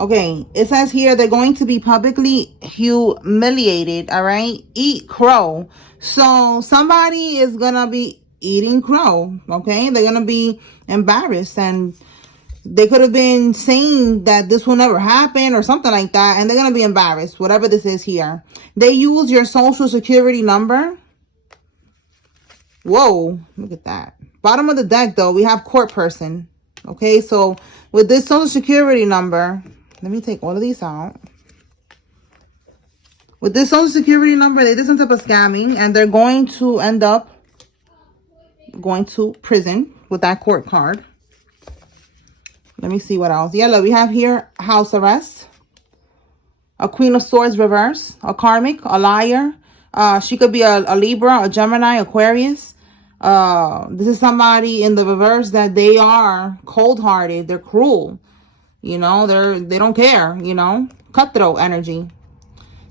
Okay, it says here they're going to be publicly humiliated, all right? Eat crow. So somebody is going to be eating crow, okay? They're going to be embarrassed, and they could have been saying that this will never happen or something like that, and they're going to be embarrassed, whatever this is here. They use your social security number. Whoa, look at that. Bottom of the deck, though, we have court person. Okay, so with this social security number, let me take all of these out. With this social security number, they did some type of scamming, and they're going to end up going to prison with that court card. Let me see what else. Yellow, we have here house arrest, a queen of swords reverse, a karmic, a liar. She could be a Libra, a Gemini, Aquarius. This is somebody in the reverse that they are cold-hearted. They're cruel. You know, they don't care, you know, cutthroat energy.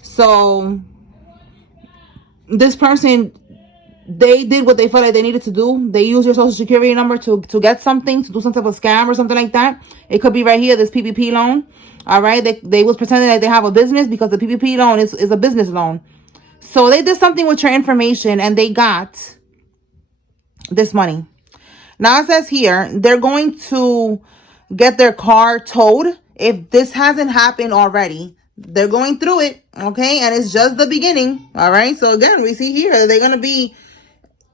So this person, they did what they felt like they needed to do. They used your social security number to get something, to do some type of scam or something like that. It could be right here, this PPP loan. All right. They was pretending that they have a business because the PPP loan is a business loan. So they did something with your information and they got this money. Now it says here, they're going to get their car towed. If this hasn't happened already, they're going through it. Okay. And it's just the beginning. All right. So again, we see here, they're going to be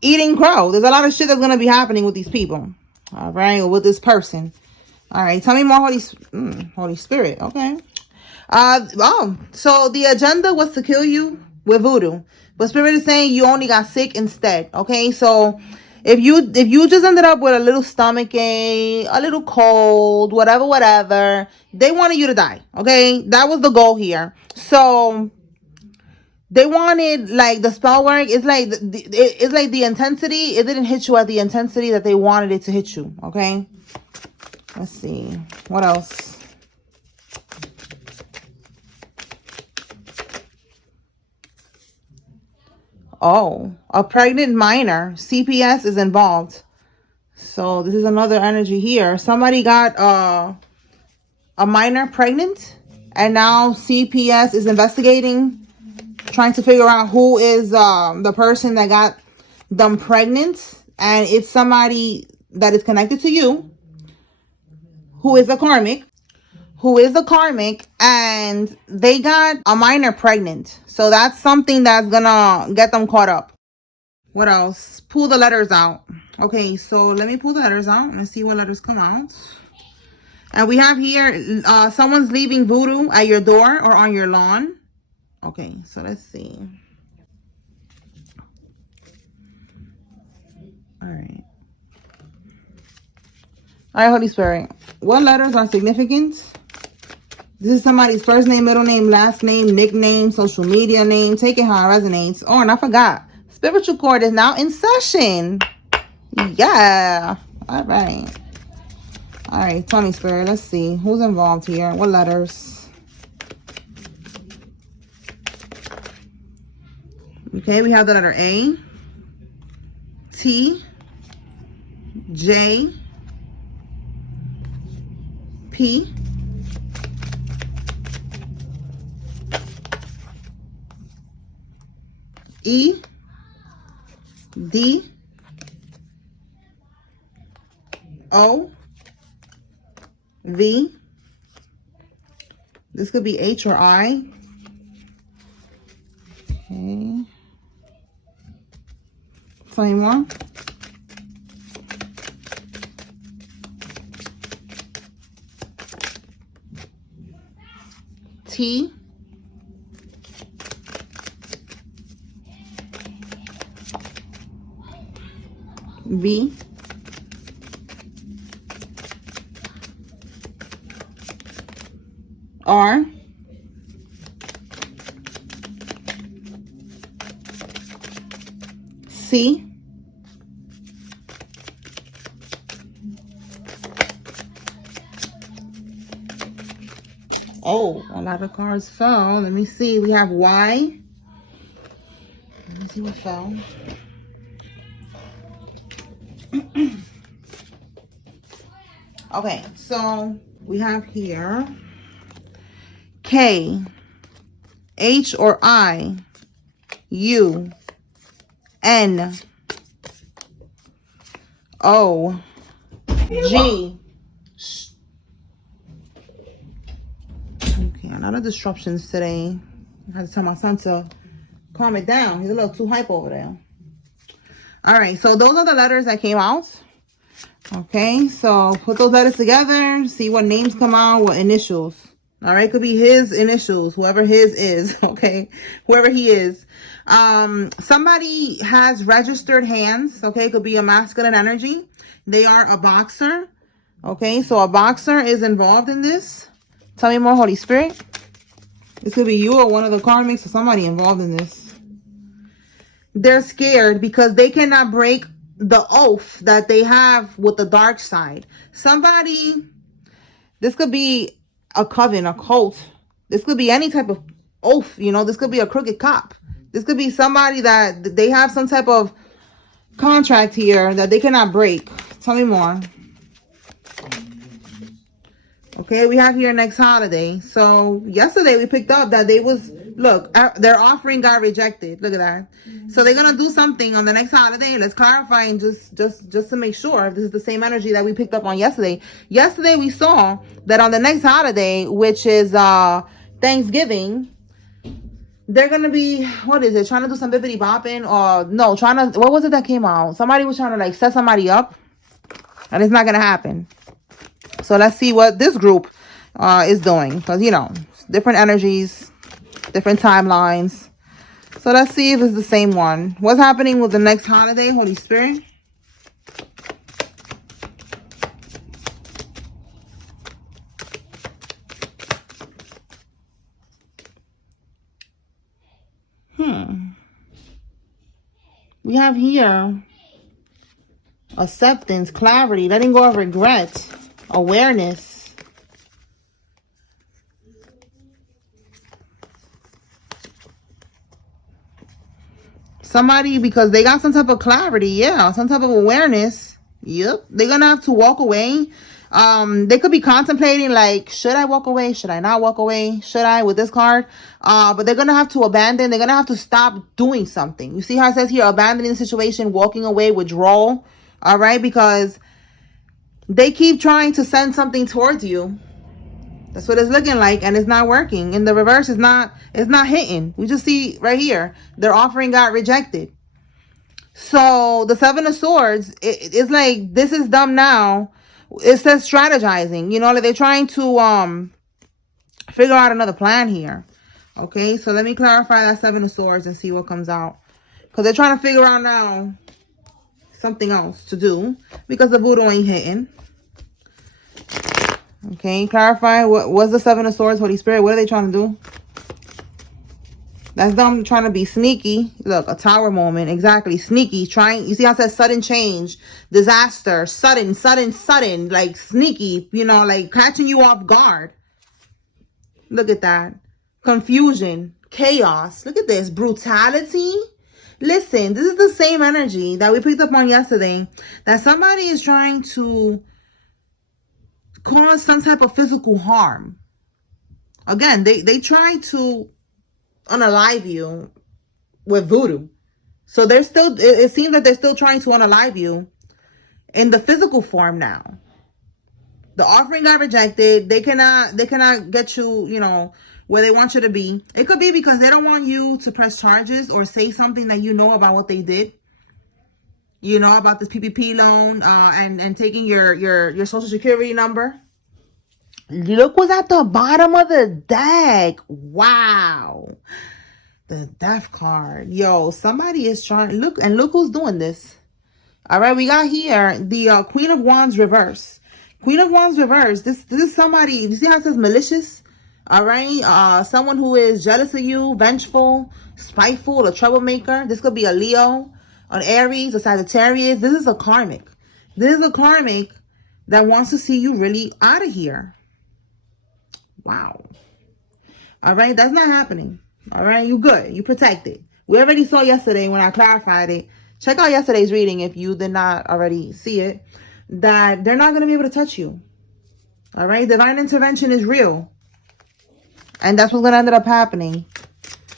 eating crow. There's a lot of shit that's going to be happening with these people. All right. Or with this person. All right. Tell me more, Holy Spirit. Okay. So the agenda was to kill you with voodoo. But Spirit is saying you only got sick instead. Okay. So if you just ended up with a little stomach ache, a little cold, whatever, they wanted you to die. Okay. That was the goal here. So they wanted, like, the spell work. It's like it's like the intensity. It didn't hit you at the intensity that they wanted it to hit you. Okay. Let's see. What else? Oh, a pregnant minor. CPS is involved. So this is another energy here. Somebody got a minor pregnant, and now CPS is investigating, trying to figure out who is the person that got them pregnant. And it's somebody that is connected to you, who is a karmic. And they got a minor pregnant. So that's something that's gonna get them caught up. What else? Pull the letters out. Okay, so let me pull the letters out and see what letters come out. And we have here, someone's leaving voodoo at your door or on your lawn. Okay, so let's see. All right. All right, Holy Spirit. What letters are significant? This is somebody's first name, middle name, last name, nickname, social media name. Take it how it resonates. Oh, and I forgot. Spiritual cord is now in session. Yeah. All right. All right, Tony Spirit. Let's see. Who's involved here? What letters? Okay, we have the letter A, T, J, P, E, D, O, V. This could be H or I. Okay. Tell me more. T, V, R, C, oh, a lot of cards fell. Let me see. We have Y. Let me see what fell. Okay, so we have here K, H or I, U, N, O, G. Okay, a lot of disruptions today. I had to tell my son to calm it down. He's a little too hype over there. All right, so those are the letters that came out. Okay, so put those letters together, see what names come out, what initials. All right, could be his initials, whoever his is, okay, whoever he is. Somebody has registered hands, okay, could be a masculine energy. They are a boxer, okay, so a boxer is involved in this. Tell me more, Holy Spirit. This could be you or one of the karmics or somebody involved in this. They're scared because they cannot break the oath that they have with the dark side. Somebody, this could be a coven, a cult. This could be any type of oath, you know. This could be a crooked cop. This could be somebody that they have some type of contract here that they cannot break. Tell me more. Okay, we have here next holiday. So yesterday we picked up that they was, look, their offering got rejected. Look at that. So they're gonna do something on the next holiday. Let's clarify and just to make sure this is the same energy that we picked up on yesterday. Yesterday we saw that on the next holiday, which is Thanksgiving, they're gonna be, what is it? Trying to do some bippity bopping, or no? Trying to, what was it that came out? Somebody was trying to like set somebody up, and it's not gonna happen. So let's see what this group is doing, because, you know, different energies, different timelines. So let's see if it's the same one. What's happening with the next holiday, Holy Spirit? We have here acceptance, clarity, letting go of regret, awareness. Somebody, because they got some type of clarity, yeah, some type of awareness. Yep, they're gonna have to walk away. They could be contemplating, like, should I walk away? Should I not walk away? Should I, with this card? But they're gonna have to abandon. They're gonna have to stop doing something. You see how it says here, abandoning the situation, walking away, withdrawal. All right, because they keep trying to send something towards you. That's what it's looking like, and it's not working. In the reverse, it's not hitting. We just see right here, their offering got rejected. So the Seven of Swords, it's like, this is dumb now. It says strategizing, you know, like they're trying to figure out another plan here. Okay, so let me clarify that Seven of Swords and see what comes out, because they're trying to figure out now something else to do, because the voodoo ain't hitting. Okay, clarify what was the Seven of Swords, Holy Spirit. What are they trying to do? That's them trying to be sneaky. Look, a tower moment. Exactly. Sneaky. Trying. You see how it says sudden change, disaster, sudden, like sneaky, you know, like catching you off guard. Look at that. Confusion, chaos. Look at this. Brutality. Listen, this is the same energy that we picked up on yesterday, that somebody is trying to cause some type of physical harm. Again, they try to unalive you with voodoo. So they're still, it seems like they're still trying to unalive you in the physical form now. The offering got rejected. They cannot get you, you know, where they want you to be. It could be because they don't want you to press charges or say something that you know about what they did. You know, about this PPP loan, and taking your social security number. Look what's at the bottom of the deck. Wow. The death card. Yo, somebody is trying, look who's doing this. All right, we got here the Queen of Wands reverse. Queen of Wands reverse. This is somebody, you see how it says malicious? All right, someone who is jealous of you, vengeful, spiteful, a troublemaker. This could be a Leo, an Aries, a Sagittarius. This is a karmic. This is a karmic that wants to see you really out of here. Wow. All right, that's not happening. All right, you good. You protected. We already saw yesterday when I clarified it. Check out yesterday's reading if you did not already see it, that they're not going to be able to touch you. All right, divine intervention is real. And that's what's going to end up happening.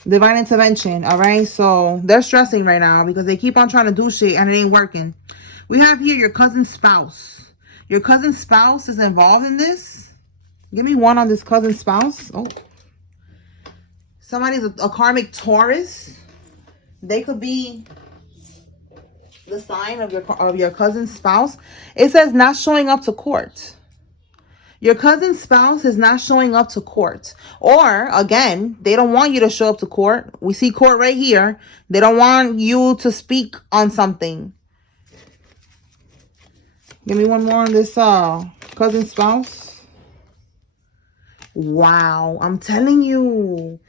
Divine intervention. All right. So they're stressing right now because they keep on trying to do shit and it ain't working. We have here your cousin's spouse. Your cousin's spouse is involved in this. Give me one on this cousin's spouse. Oh. Somebody's a karmic Taurus. They could be the sign of your cousin's spouse. It says not showing up to court. Your cousin's spouse is not showing up to court. Or, again, they don't want you to show up to court. We see court right here. They don't want you to speak on something. Give me one more on this cousin's spouse. Wow, I'm telling you.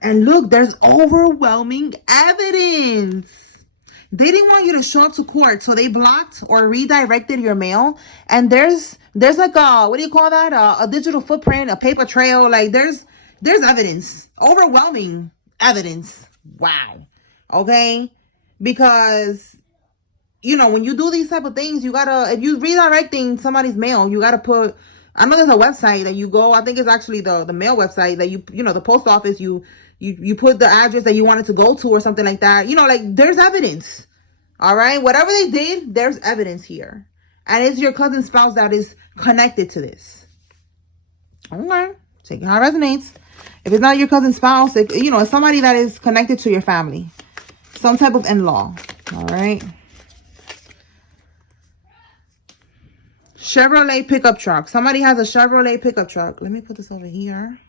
And look, there's overwhelming evidence. They didn't want you to show up to court, so they blocked or redirected your mail. And there's like a, what do you call that? A digital footprint, a paper trail. Like there's evidence, overwhelming evidence. Wow. Okay. Because, you know, when you do these type of things, you gotta, if you redirecting somebody's mail, you gotta put, I know there's a website that you go, I think it's actually the mail website that you know, the post office, you put the address that you wanted to go to or something like that. You know, like there's evidence. All right. Whatever they did, there's evidence here. And it's your cousin's spouse that is connected to this. Okay. Take it how it resonates. If it's not your cousin's spouse, if, you know, it's somebody that is connected to your family. Some type of in-law. All right. Chevrolet pickup truck. Somebody has a Chevrolet pickup truck. Let me put this over here.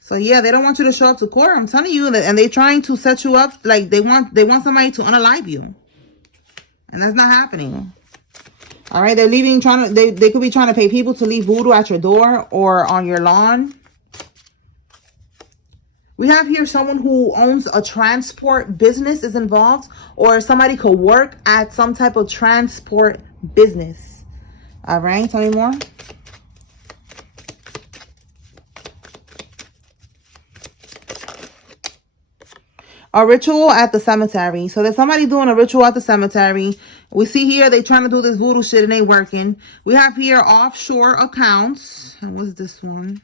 So yeah, they don't want you to show up to court. I'm telling you, and they're trying to set you up. Like they want somebody to unalive you, and that's not happening. All right, they're leaving. They could be trying to pay people to leave voodoo at your door or on your lawn. We have here someone who owns a transport business is involved, or somebody could work at some type of transport business. All right, tell me more. A ritual at the cemetery. So there's somebody doing a ritual at the cemetery. We see here they trying to do this voodoo shit and ain't working. We have here offshore accounts. And what's this one?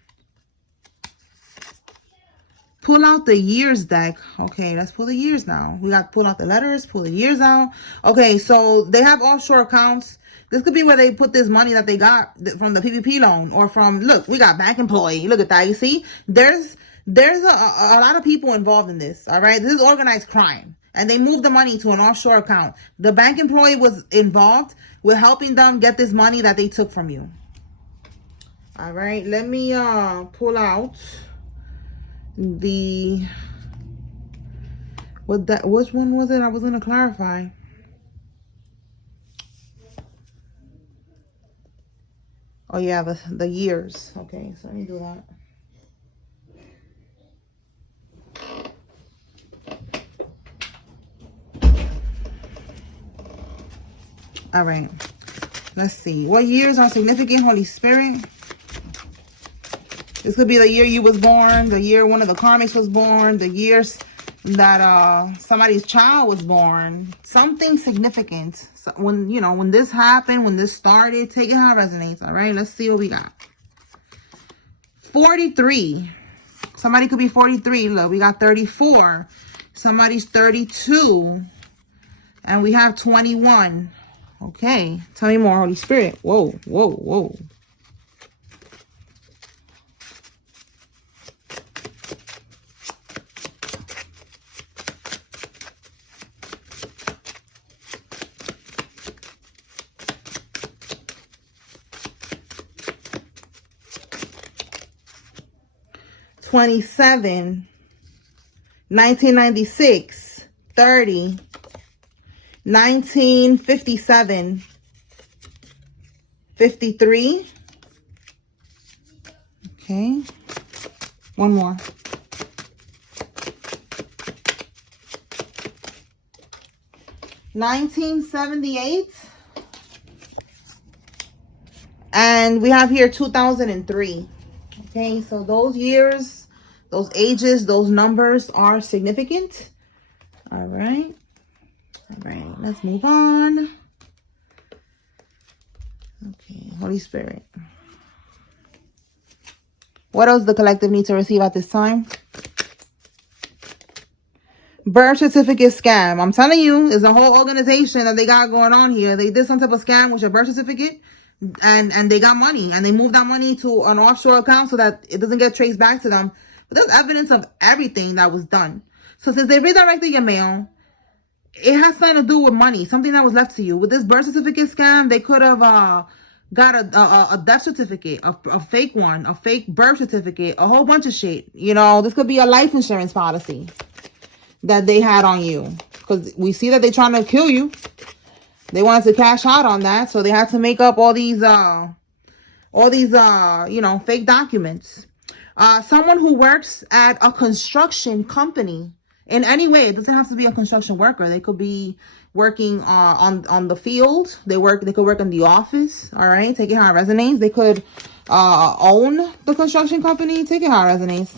Pull out the years deck. Okay, let's pull the years now. We got to pull out the letters, pull the years out. Okay, so they have offshore accounts. This could be where they put this money that they got from the PPP loan or from, look, we got bank employee. Look at that. You see, there's a lot of people involved in this. All right. This is organized crime. And they moved the money to an offshore account. The bank employee was involved with helping them get this money that they took from you. All right. Let me pull out the which one was it? I was going to clarify. Oh yeah, the years. Okay, so let me do that. All right, let's see. What years are significant, Holy Spirit? This could be the year you was born, the year one of the karmics was born, the years that somebody's child was born. Something significant. So when, you know, when this happened, when this started, take it how it resonates. All right, let's see what we got. 43. Somebody could be 43. Look, we got 34. Somebody's 32. And we have 21. Okay, tell me more, Holy Spirit. Whoa, whoa, whoa. $27, 1996, 30, 1957, 53. Okay, one more. 1978. And we have here 2003. Okay, so those years, those ages, those numbers are significant. All right. All right, let's move on. Okay, Holy Spirit. What else the collective need to receive at this time? Birth certificate scam. I'm telling you, it's a whole organization that they got going on here. They did some type of scam with your birth certificate, and they got money, and they moved that money to an offshore account so that it doesn't get traced back to them. But there's evidence of everything that was done. So since they redirected your mail, it has something to do with money, something that was left to you. With this birth certificate scam, they could have got a death certificate, a fake one, a fake birth certificate, a whole bunch of shit. You know, this could be a life insurance policy that they had on you, because we see that they're trying to kill you. They wanted to cash out on that, so they had to make up all these you know, fake documents. Someone who works at a construction company in any way. It doesn't have to be a construction worker. They could be working on the field. They could work in the office. All right, take it how it resonates. They could own the construction company. Take it how it resonates.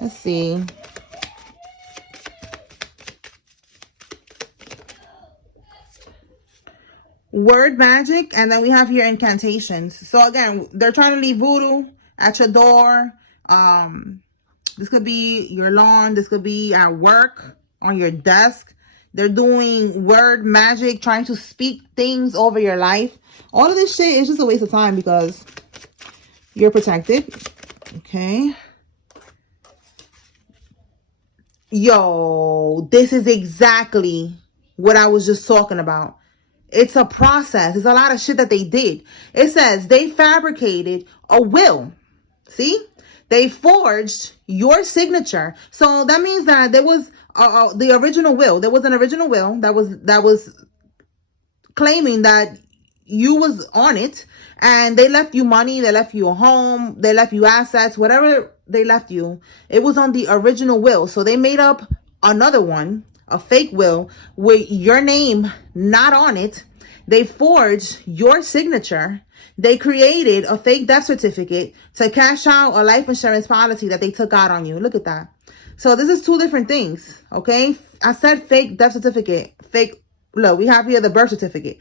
Let's see. Word magic, and then we have here incantations. So again, they're trying to leave voodoo at your door. This could be your lawn. This could be at work, on your desk. They're doing word magic, trying to speak things over your life. All of this shit is just a waste of time because you're protected. Okay. Yo, this is exactly what I was just talking about. It's a process. It's a lot of shit that they did. It says they fabricated a will. See? They forged your signature. So that means that there was the original will. There was an original will that was claiming that you was on it, and they left you money, they left you a home, they left you assets, whatever they left you. It was on the original will. So they made up another one, a fake will with your name not on it. They forged your signature. They created a fake death certificate to cash out a life insurance policy that they took out on you. Look at that. So this is two different things, okay? I said fake death certificate. Fake, look, we have here the birth certificate.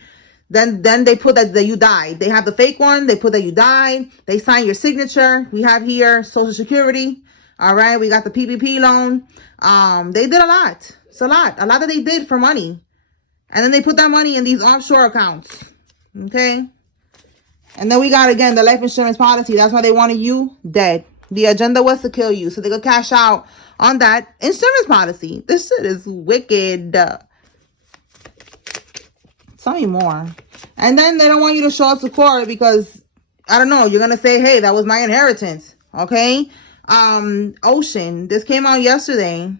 Then they put that you died. They have the fake one. They put that you died. They sign your signature. We have here Social Security. All right. We got the PPP loan. They did a lot. It's a lot that they did for money. And then they put that money in these offshore accounts. Okay. And then we got, again, the life insurance policy. That's why they wanted you dead. The agenda was to kill you so they could cash out on that insurance policy. This shit is wicked. Tell me more. And then they don't want you to show up to court because, I don't know, you're going to say, hey, that was my inheritance. Okay. Ocean. This came out yesterday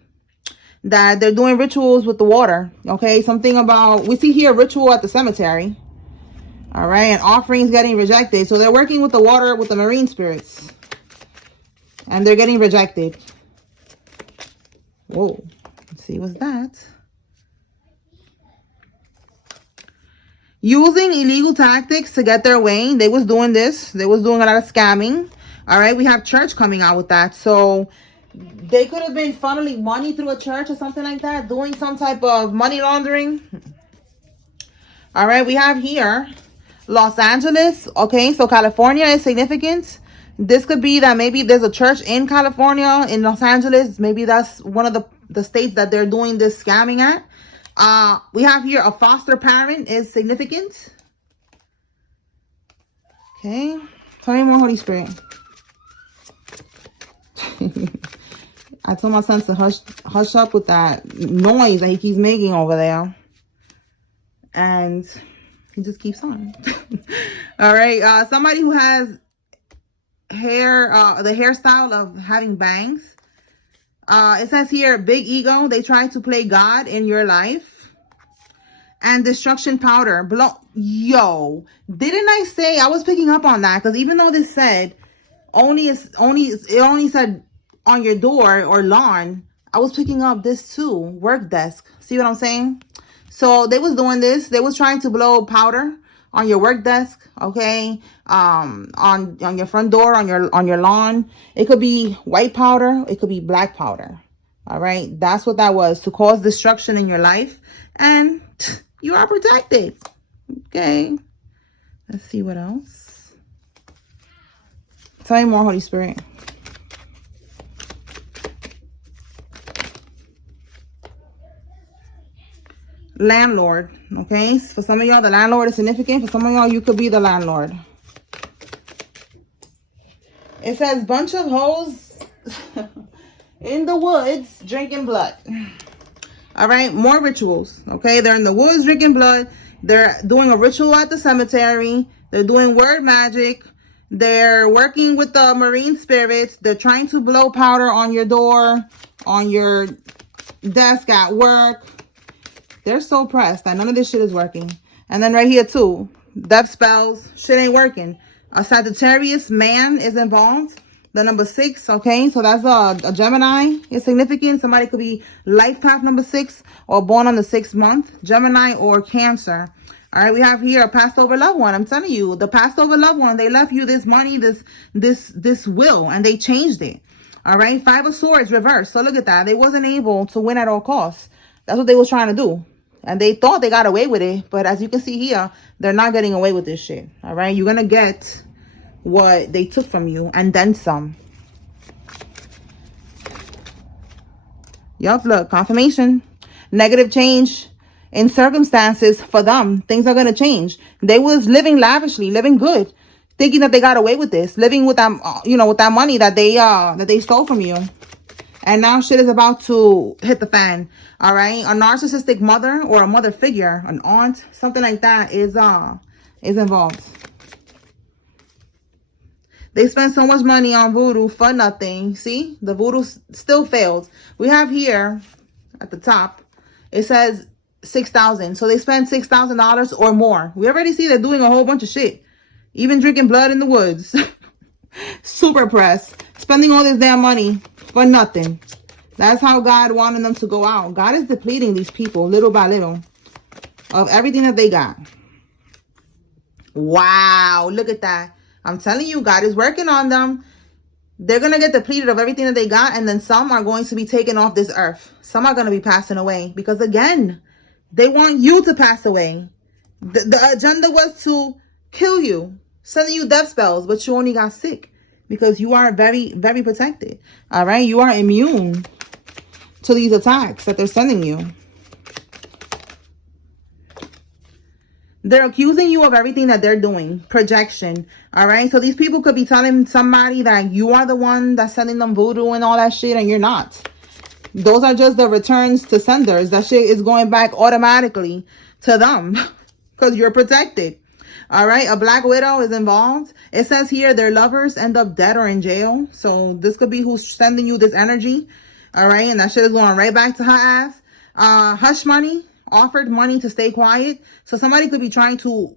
that they're doing rituals with the water. Okay. Something about, we see here ritual at the cemetery. All right. And offerings getting rejected. So they're working with the water, with the marine spirits. And they're getting rejected. Whoa. Let's see what's that. Using illegal tactics to get their way. They was doing this. They was doing a lot of scamming. All right. We have church coming out with that. So they could have been funneling money through a church or something like that. Doing some type of money laundering. All right. We have here Los Angeles. Okay. So California is significant. This could be that maybe there's a church in California, in Los Angeles. Maybe that's one of the states that they're doing this scamming at. We have here a foster parent is significant. Okay. Tell me more, Holy Spirit. I told my son to hush up with that noise that he keeps making over there. And he just keeps on. All right. Somebody who has hair, the hairstyle of having bangs. It says here, big ego. They try to play God in your life. And destruction powder. Yo, didn't I say, I was picking up on that, because even though this said it only said on your door or lawn, I was picking up this too. Work desk. See what I'm saying? So they was doing this. They was trying to blow powder on your work desk, okay? On your front door, on your lawn. It could be white powder, it could be black powder. All right? That's what that was, to cause destruction in your life, and you are protected. Okay. Let's see what else. Tell me more, Holy Spirit. Landlord, okay? For some of y'all, the landlord is significant. For some of y'all, you could be the landlord. It says bunch of hoes in the woods drinking blood. All right, more rituals, okay? They're in the woods drinking blood. They're doing a ritual at the cemetery. They're doing word magic. They're working with the marine spirits. They're trying to blow powder on your door, on your desk at work. They're so pressed that none of this shit is working. And then right here too, death spells, shit ain't working. A Sagittarius man is involved. The number 6, okay? So that's a Gemini. It's significant. Somebody could be life path number 6 or born on the 6th month. Gemini or Cancer. All right, we have here a passed over loved one. I'm telling you, the passed over loved one, they left you this money, this will, and they changed it. All right, 5 of Swords reversed. So look at that. They wasn't able to win at all costs. That's what they was trying to do. And they thought they got away with it. But as you can see here, they're not getting away with this shit. All right, you're going to get what they took from you and then some. Yup, look, confirmation. Negative change in circumstances for them. Things are going to change. They was living lavishly, living good, thinking that they got away with this, living with that, with that money that they stole from you. And now shit is about to hit the fan. All right, a narcissistic mother or a mother figure, an aunt, something like that is involved. They spend so much money on voodoo for nothing. See, the voodoo still failed. We have here at the top, it says 6,000. So they spend $6,000 or more. We already see they're doing a whole bunch of shit. Even drinking blood in the woods. Super pressed. Spending all this damn money for nothing. That's how God wanted them to go out. God is depleting these people little by little of everything that they got. Wow, look at that. I'm telling you, God is working on them. They're going to get depleted of everything that they got, and then some are going to be taken off this earth. Some are going to be passing away because, again, they want you to pass away. The agenda was to kill you, sending you death spells, but you only got sick because you are very, very protected. All right? You are immune to these attacks that they're sending you. They're accusing you of everything that they're doing. Projection. All right. So these people could be telling somebody that you are the one that's sending them voodoo and all that shit, and you're not. Those are just the returns to senders. That shit is going back automatically to them because you're protected. All right. A black widow is involved. It says here their lovers end up dead or in jail. So this could be who's sending you this energy. All right. And that shit is going right back to her ass. Hush money. Offered money to stay quiet. So somebody could be trying to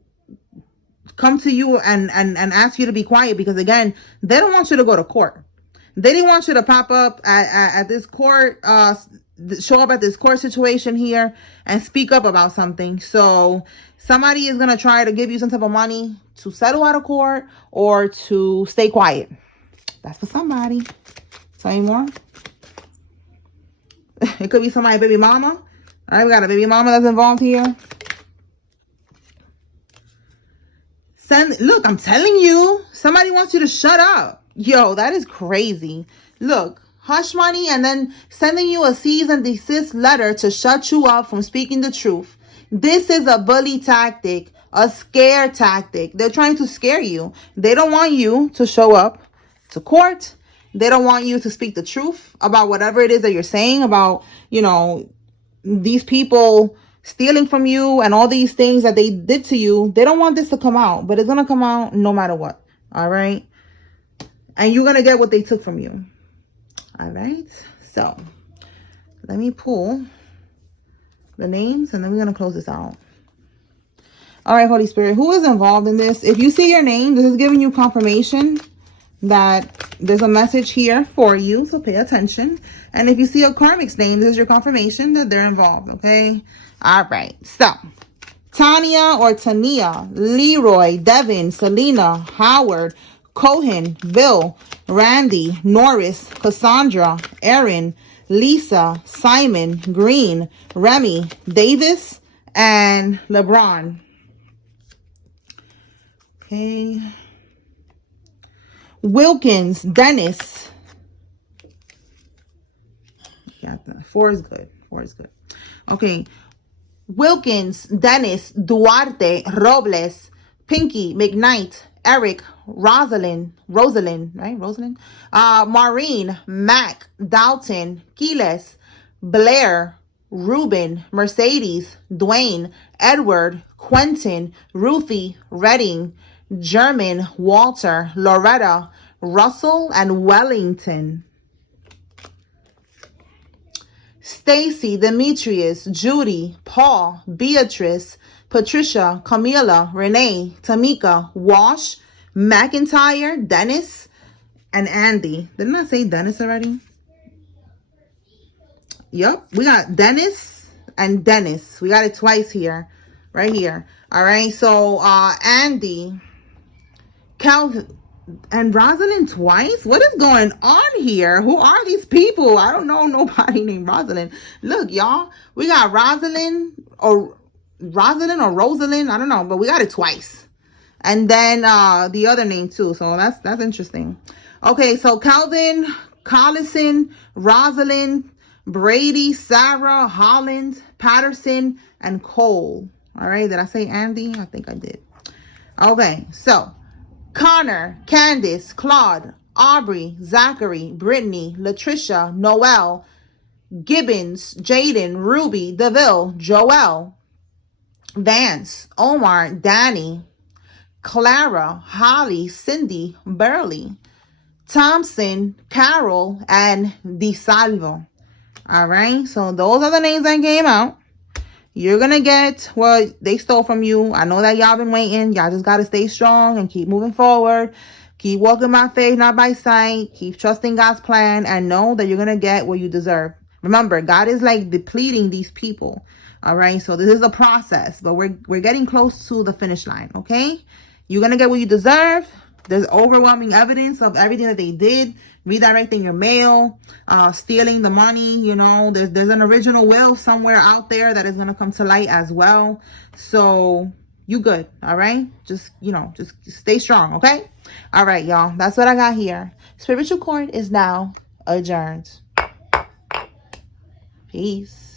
come to you and ask you to be quiet because, again, they don't want you to go to court. They didn't want you to pop up at this court, show up at this court situation here and speak up about something. So somebody is going to try to give you some type of money to settle out of court or to stay quiet. That's for somebody. Tell you more. It could be somebody's baby mama. All right, we got a baby mama that's involved here. Look, I'm telling you, somebody wants you to shut up. Yo, that is crazy. Look, hush money and then sending you a cease and desist letter to shut you up from speaking the truth. This is a bully tactic, a scare tactic. They're trying to scare you. They don't want you to show up to court. They don't want you to speak the truth about whatever it is that you're saying about, these people stealing from you and all these things that they did to you. They don't want this to come out, but it's going to come out no matter what. All right. And you're going to get what they took from you. All right. So let me pull the names and then we're going to close this out. All right, Holy Spirit, who is involved in this? If you see your name, this is giving you confirmation that there's a message here for you, so pay attention. And if you see a karmic's name, this is your confirmation that they're involved, okay? All right, so Tanya or Tania, Leroy, Devin, Selena, Howard, Cohen, Bill, Randy, Norris, Cassandra, Aaron, Lisa, Simon, Green, Remy, Davis, and LeBron. Okay. Wilkins, Dennis. Yeah, 4 is good. 4 is good. Okay. Wilkins, Dennis, Duarte, Robles, Pinky, McKnight, Eric, Rosalind, right? Rosalind. Maureen, Mac, Dalton, Quiles, Blair, Ruben, Mercedes, Dwayne, Edward, Quentin, Ruthie, Redding, German, Walter, Loretta, Russell, and Wellington. Stacy, Demetrius, Judy, Paul, Beatrice, Patricia, Camila, Renee, Tamika, Wash, McIntyre, Dennis, and Andy. Didn't I say Dennis already? Yep, we got Dennis and Dennis. We got it twice here, right here. All right, so Andy, Calvin, and Rosalind twice? What is going on here? Who are these people? I don't know nobody named Rosalind. Look, y'all, we got Rosalind or Rosalind. I don't know, but we got it twice. And then the other name too. So that's interesting. Okay, so Calvin, Collison, Rosalind, Brady, Sarah, Holland, Patterson, and Cole. All right, did I say Andy? I think I did. Okay, so Connor, Candace, Claude, Aubrey, Zachary, Brittany, Latricia, Noel, Gibbons, Jaden, Ruby, DeVille, Joel, Vance, Omar, Danny, Clara, Holly, Cindy, Burley, Thompson, Carol, and DeSalvo. All right, so those are the names that came out. You're going to get what they stole from you. I know that y'all been waiting. Y'all just got to stay strong and keep moving forward. Keep walking by faith, not by sight. Keep trusting God's plan and know that you're going to get what you deserve. Remember, God is like depleting these people. All right, so this is a process, but we're getting close to the finish line, okay? You're going to get what you deserve. There's overwhelming evidence of everything that they did. Redirecting your mail, stealing the money, you know. There's an original will somewhere out there that is going to come to light as well. So you good, all right? Just, just stay strong, okay? All right, y'all. That's what I got here. Spiritual Court is now adjourned. Peace.